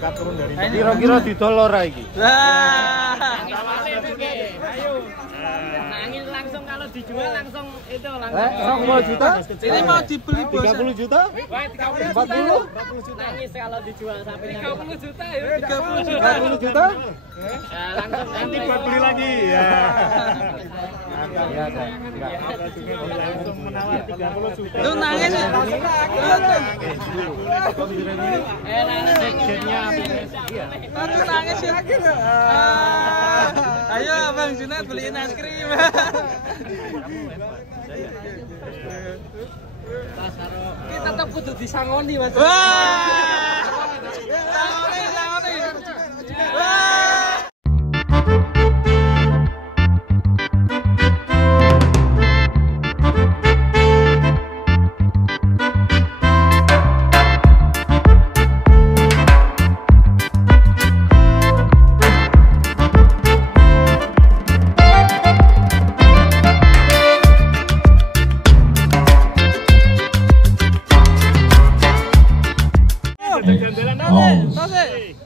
Kira-kira didol ora iki? Ayo. Nangis langsung kalau dijual langsung itu langsung. 10 juta? Ini mau dibeli bos. 30 juta? 40? Nangis kalau dijual sapinya. 30 juta ya. 30 juta? Langsung Nanti buat beli lagi ya. Langsung menawar 30 juta. Lu nangis ya? Aduh nangis ya. Ayo Abang Junat beliin es krim. Kita tetap kudu disangoni Mas. Wah! Sangoni. Wah!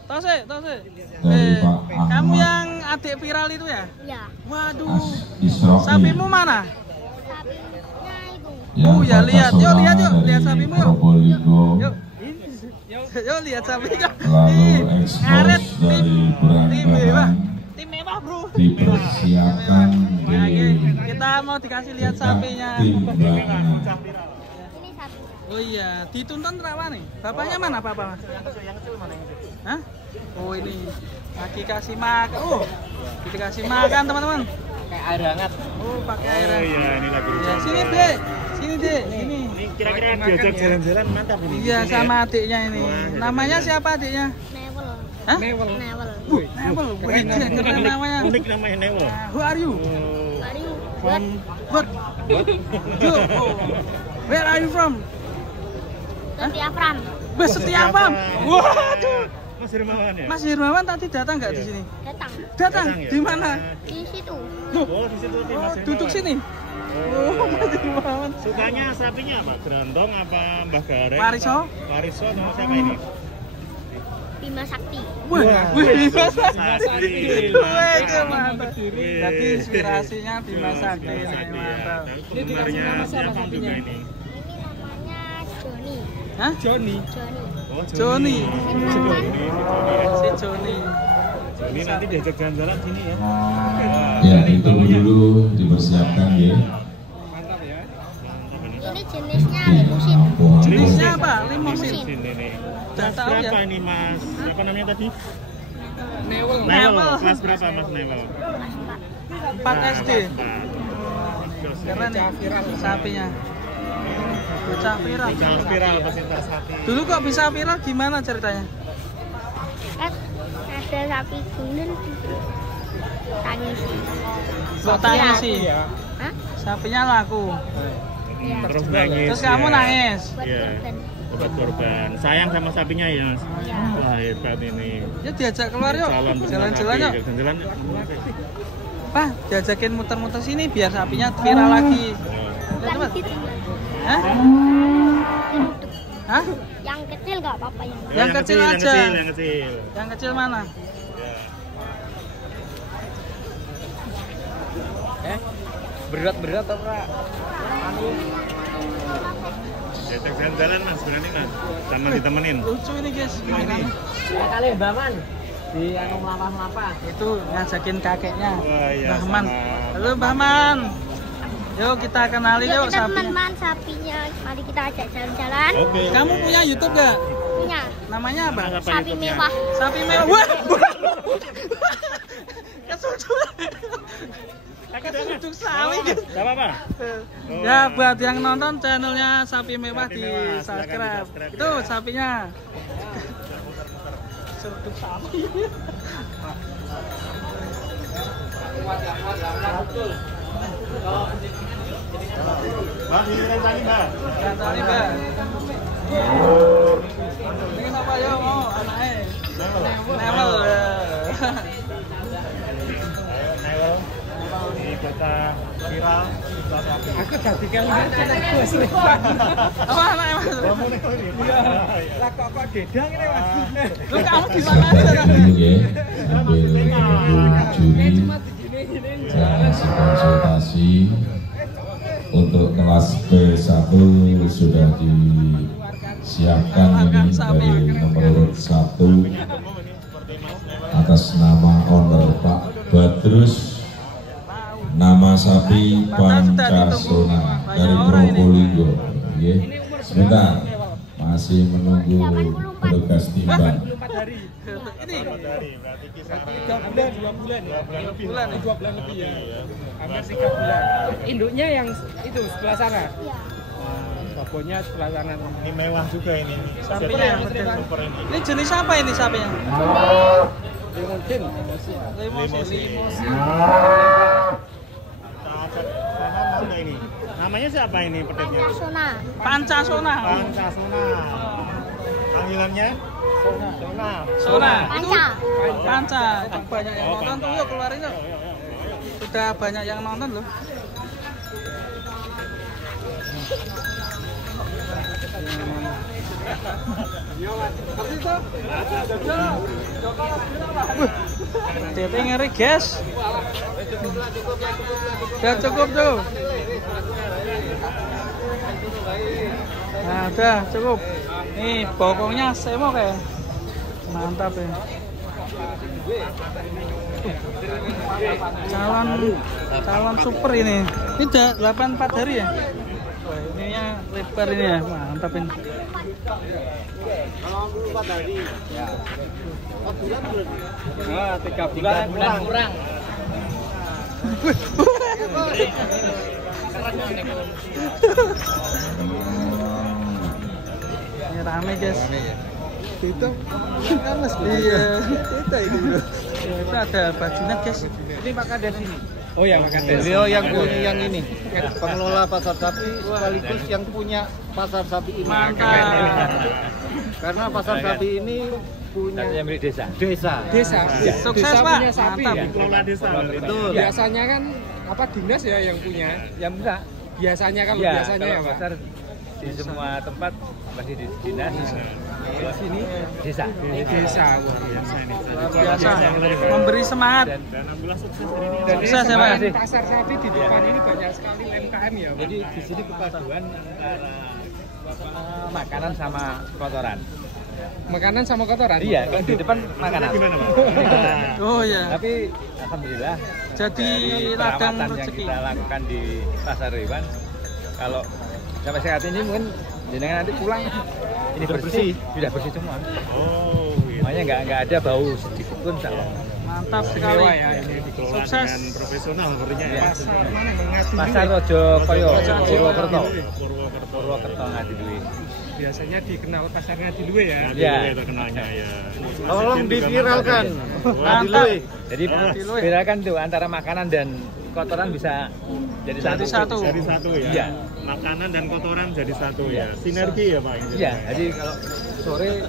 Tose. Kamu yang adik viral itu ya? Ya. Waduh. Sapimu mana? Sapinya itu. Oh ya lihat, yuk sapimu yuk. Yuk lihat sapinya. Ngaret tim mewah bro. Dipersiapkan Kita mau dikasih lihat sapinya. Ini satu. Oh iya, dituntun berapa nih? Bapaknya mana papa? Yang kecil mana yang kecil? Hah? Oh ini lagi kasih makan. Oh, dikasih makan teman-teman. Kayak air hangat. Oh pakai air. Oh iya, ini lagi. Ya, sini dek, sini. Ini kira-kira diajak jalan-jalan mantap ini. Iya sama adiknya ini. Namanya siapa adiknya? Newel. Hah? Newel. Newel. Keren namanya. Unik namanya Newel. Who are you? Baru. What? You. Oh. Where are you from? Setiapram. Setiapam. Waduh. Mas Hermawan ya? Mas Hermawan tadi datang nggak di sini? Datang. ya? Di mana? Di situ. Oh, di situ nih Mas Hermawan. Duduk sini. Oh, Mas Hermawan. Sukanya sapinya apa? Gerondong apa Mbah Gareng? Pariso? Pariso sama siapa ini? Bima Sakti. Wih, Bima Sakti. Wih, itu mantap. Jadi inspirasinya Bima Sakti ini mantap. Ini dikasih nama siapa sapinya? Ini namanya Joni. Hah? Joni. Oh, Joni. Si Joni. Joni nanti diajak jalan-jalan sini ya. Ya, itu dulu dipersiapkan ya. Ini jenisnya limusin. Jenisnya apa? Limusin. Sini nih. Udah Kelas tahu ya? berapa ini Mas? Apa namanya tadi? Newel. Kelas berapa Mas Newel? 4 SD. Keren nih sapinya. Bocah viral. Viral pecinta sapi. Dulu kok bisa viral gimana ceritanya? Kan ada sapi gundul tangisi. Kok tangisi? Hah? Sapinya laku. Terus nangis. Terus kamu ya. nangis. Buat Iya. korban. Obat korban. Sayang sama sapinya ya Mas? Iya. Wah hebat ini. Ya diajak keluar yuk. Calon pecinta Jalan-jalan sapi. yuk. Jalan-jalan. Pak, diajakin muter-muter sini biar sapinya viral lagi. Ya, Kan teman. gitu. Hah? Hah? Yang kecil nggak apa-apa yang Yang kecil aja. Yang kecil. Yang kecil mana? Berat apa? Diajak jalan-jalan Mas, berani Mas? Sama ditemenin. Lucu ini guys. mainannya. Ya kali Baman di anu melapah-melapah. Itu ngajakin kakeknya. Wah, iya, Mbah Man. sama. Halo Mbah Man. Yuk kita kenalin Yuk yuk kita sapinya. teman-teman sapinya. Mari kita ajak jalan-jalan. Oke. Kamu punya YouTube nggak? Punya Namanya apa? sapi mewah. Sapi mewah. Wah. Kesudut. Kesudut sapi guys. Gak apa-apa. Ya buat yang nonton channelnya Sapi Mewah Sapi di Mewah, silakan subscribe. di-subscribe, Itu ya. sapinya. Kesudut sapi. Mbak, giliran tadi Mbak. Tadi Mbak. Ini apa ya mau anaknya? Newel. Newel. Ini kota viral. ganti kalian anak bos. Apa anaknya Mas? Iya. Lah kok dedang ini Mas. Lu kamu gimana Sabar sih? dulu ya, sambil menunggu juri masih konsultasi. Untuk kelas B1 sudah disiapkan ini dari nomor urut 1 atas nama owner Pak Badrus, nama sapi Pancasona dari Probolinggo. Ya. Sebentar, masih menunggu petugas timbang. 4 hari. Ini Berarti kisah 2 bulan ya. 2 bulan ya? 2 bulan lebih ya. Hampir 3 bulan. Induknya yang itu sebelah sana. Iya. Babonya sebelah sana. ini mewah juga ini. sapinya. Super ini. Ini jenis apa ini sapinya? Limusin. Limosin. Mana ini? Namanya siapa ini pedetnya? Pancasona. Pancasona. Pancasona. Panggilannya? Sona. Sona. Itu Panca. Panca. Itu banyak yang nonton tuh, yuk keluarin yuk. Sudah banyak yang nonton loh. Tete ngeri guys. Udah cukup tuh. Nah udah cukup. Nih bokongnya semok ya. Mantap ya. Calon super ini. Ini udah 84 hari ya. Wah, ininya lebar ini ya. Mantap ini. Nah, 3 bulan kurang. Ini rame guys. Itu kan Mas. Iya. Itu ini. Ya, itu ada bajunya guys. Ini makan dari sini. Oh ya, makan dari sini. Beliau yang punya yang ini, pengelola pasar sapi sekaligus yang punya pasar sapi ini. Mantap. Karena pasar sapi ini punya milik desa. desa. Desa. Sukses, Desa Pak. punya sapi Mantap. ya. Kelola desa. Betul. Biasanya kan apa dinas ya yang punya? Ya enggak. Biasanya kalau Ya, biasanya ya, kalau Pak. pasar di semua tempat masih di dinas. Di sini desa. Desa. Wah, Biasa ini. Luar biasa. Memberi semangat. Dan alhamdulillah sukses hari ini. Jadi Sukses ya, Pak. selain pasar sapi di depan ini banyak sekali UMKM ya, Pak. Jadi di sini kepaduan antara makanan sama kotoran. Makanan sama kotoran. Iya, kan di depan makanan. Gimana Pak? Oh ya. Tapi alhamdulillah Jadi dari ladang perawatan yang rezeki. kita lakukan di pasar hewan, kalau sampai saat ini mungkin jenengan nanti pulang ini bersih, sudah bersih semua. Oh, gitu. Makanya nggak ada bau sedikit pun sama. Mantap sekali. Mewah ya, Ini dikelola Sukses. dengan profesional sepertinya ya. Pasar mana Ngadiluwe? Pasar Rojo Koyo, Purwokerto. Purwokerto. Purwokerto Ngadiluwe. Biasanya dikenal pasar Ngadiluwe ya. Ya. Itu kenalnya ya. Tolong diviralkan. Mantap. Jadi bedakan tuh antara makanan dan kotoran bisa jadi Jadi satu. Jadi satu ya. Iya. Makanan dan kotoran jadi satu ya. Sinergi ya Pak. Iya, jadi kalau sore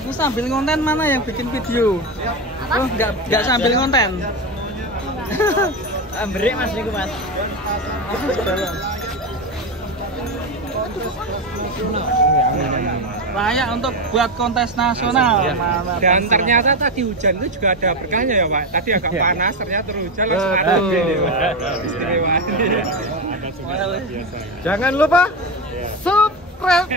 Ini sambil ngonten mana yang bikin video? Oh, nggak sambil ngonten. ambrek Mas niku Mas. Layak untuk buat kontes nasional. Mantap. Dan ternyata tadi hujan itu juga ada berkahnya ya, Pak. Tadi agak panas, ternyata terus hujan Betul. langsung ada ini, Pak. Istimewa. Ada sumber biasa. Jangan lupa subscribe.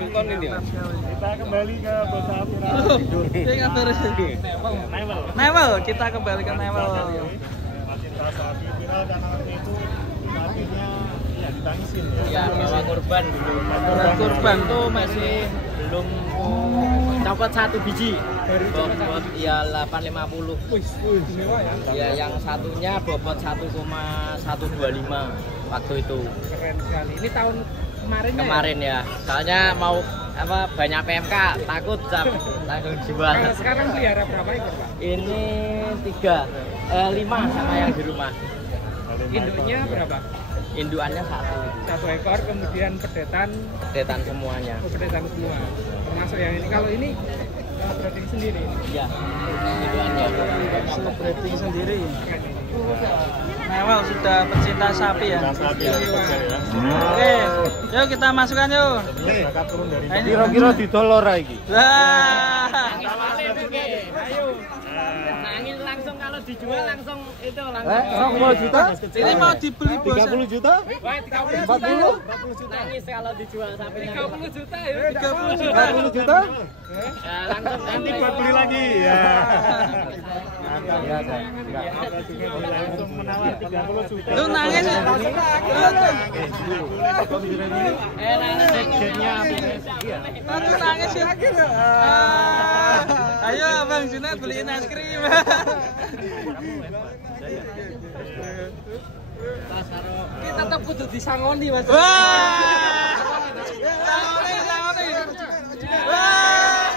Sultan ini Mas. Kita kembali ke Bosa Viral. Ini kabar. Nevel. Nevel, kita kembali ke Nevel. Cinta sapi viral karena waktu itu sapinya ya ditangisin ya. Iya, bawa korban dulu. Korban. Itu masih belum copot 1 biji. Bobot ya 850. Wih, istimewa ya. Ya, yang satunya bobot 1,125 waktu itu. Keren sekali. Ini tahun kemarinnya Kemarin ya. Soalnya mau apa banyak PMK, takut tanggung jiwa. Kalau sekarang pelihara berapa ekor, Pak? Ini 5 sama yang di rumah. Induknya berapa? Indukannya satu. Satu ekor, kemudian pedetan Semuanya. pedetan semua. Termasuk yang ini. Kalau ini breeding sendiri. Iya. Indukannya. Breeding sendiri. Mewah sudah pecinta sapi ya. Sapi ya, betul ya. Oke, yuk kita masukkan yuk. Bakal turun dari Kira-kira didolor iki. Wah. Ayo. Nangis langsung kalau dijual langsung itu langsung. 20 juta? Ini mau dibeli bos. 30 juta? Wah, 30 40? Nangis kalau dijual sapinya. 30 juta ya. 30 juta. 40 juta? Ya, langsung nanti buat beli lagi ya. Iya, saya. Langsung menawar 30 juta. Lu nangis ya? nangis. Aduh nangis ya. Ayo Bang Junad beliin es krim. Kita tetap kudu disangoni Mas. Wah. Sangoni. Wah.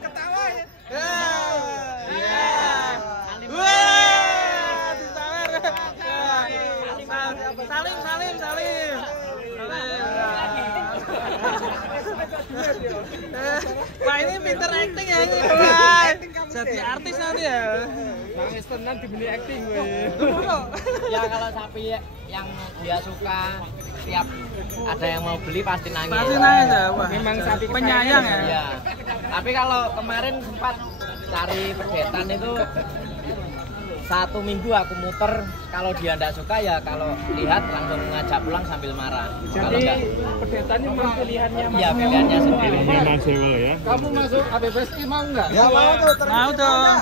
Ketawa ya. Wah, disawer. Salim. Wah ini pinter acting ya ini. Wah, jadi artis nanti ya. Nangis tenan dibeli acting gue. Ya kalau sapi yang dia suka tiap ada yang mau beli pasti nangis. Pasti nangis ya. Wah, Memang sapi penyayang ya. Iya. Tapi kalau kemarin sempat cari pedetan itu 1 minggu aku muter, kalau dia tidak suka ya kalau lihat langsung ngajak pulang sambil marah. Kalau Jadi enggak, pedetan ini memang pilihannya Mas. ya pilihannya sendiri. ya. Kamu masuk APBSI mau nggak? Ya, Mau dong.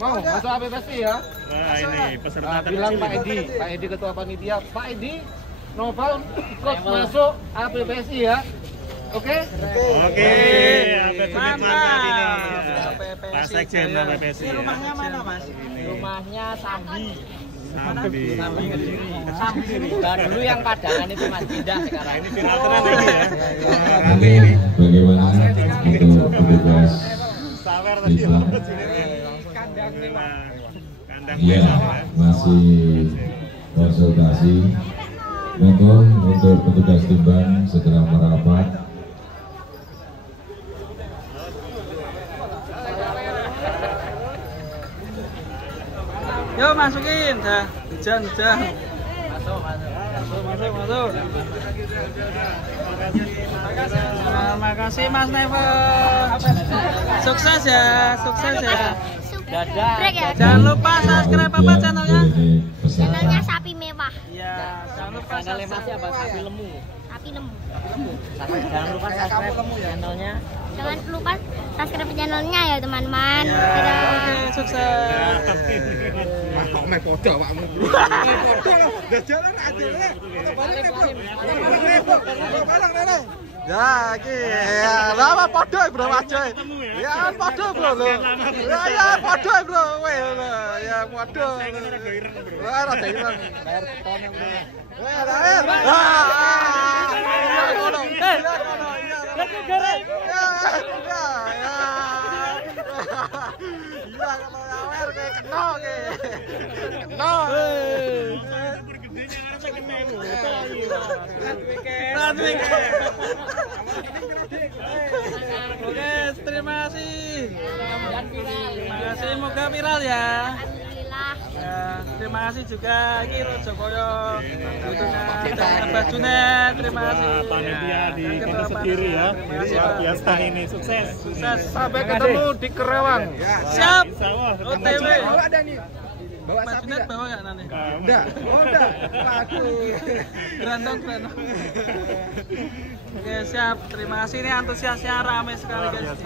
Mau masuk APBSI ya? Nah, ini peserta Nah, bilang Pak Edi ketua panitia, Pak Edi, Noval ikut masuk APBSI ya. Oke? Oke, mantap ini. Pak Sekjen APBSI. Ini rumahnya mana Mas? Rumahnya Sambi. Sambi. Sambi. Nah, dulu yang Padangan itu Mas pindah sekarang. Ini viral tenan ini ya. Bagaimana untuk petugas Sawer tadi. Islam? Kandang Iya, masih konsultasi. Monggo untuk petugas timbang segera merapat. Yuk masukin, dah. Hujan. Masuk. Terima kasih Mas Never. Sukses ya. Dadah. Break ya. Jangan lupa subscribe apa channelnya? Channelnya Sapi Mewah. Iya, jangan lupa Channelnya Mas subscribe. apa? Sapi lemu. Sapi lemu. Jangan lupa subscribe channelnya. Jangan lupa subscribe channelnya ya teman-teman. Ya, Dadah. oke, sukses. Ya, iki ya, lama podo bro wajoe. Ya, podo bro lho. Ya, podo bro. Ya, podo. Ora rada ireng. Bayar tono. Bayar. Iya, kalau awer kayak kena kayak. Kena. Oke, terima kasih. Terima kasih, moga viral ya. Alhamdulillah. Ya, terima kasih juga Kiro Jokoyo, Mbak Junet, terima kasih. Panitia di Kota Kediri ya. Ini luar biasa ini, sukses. Sampai ketemu di Kerawang. Siap. Insya Allah. OTW. Ada nih. Bawa Mbak sapi Junet bawa nggak nanti? Udah. Waduh. Gerantong. Oke, siap. Terima kasih, ini antusiasnya ramai sekali guys.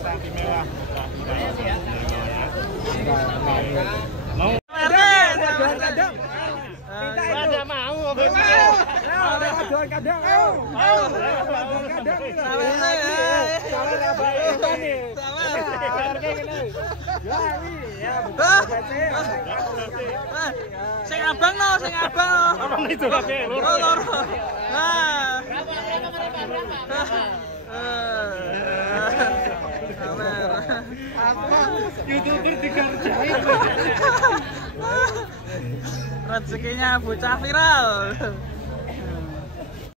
Sapi mewah. Mau Kadang. ada mau Kadang. Sing abang no. Abang itu oke. Loro. Nah. YouTuber dikerjain. rezekinya bocah viral.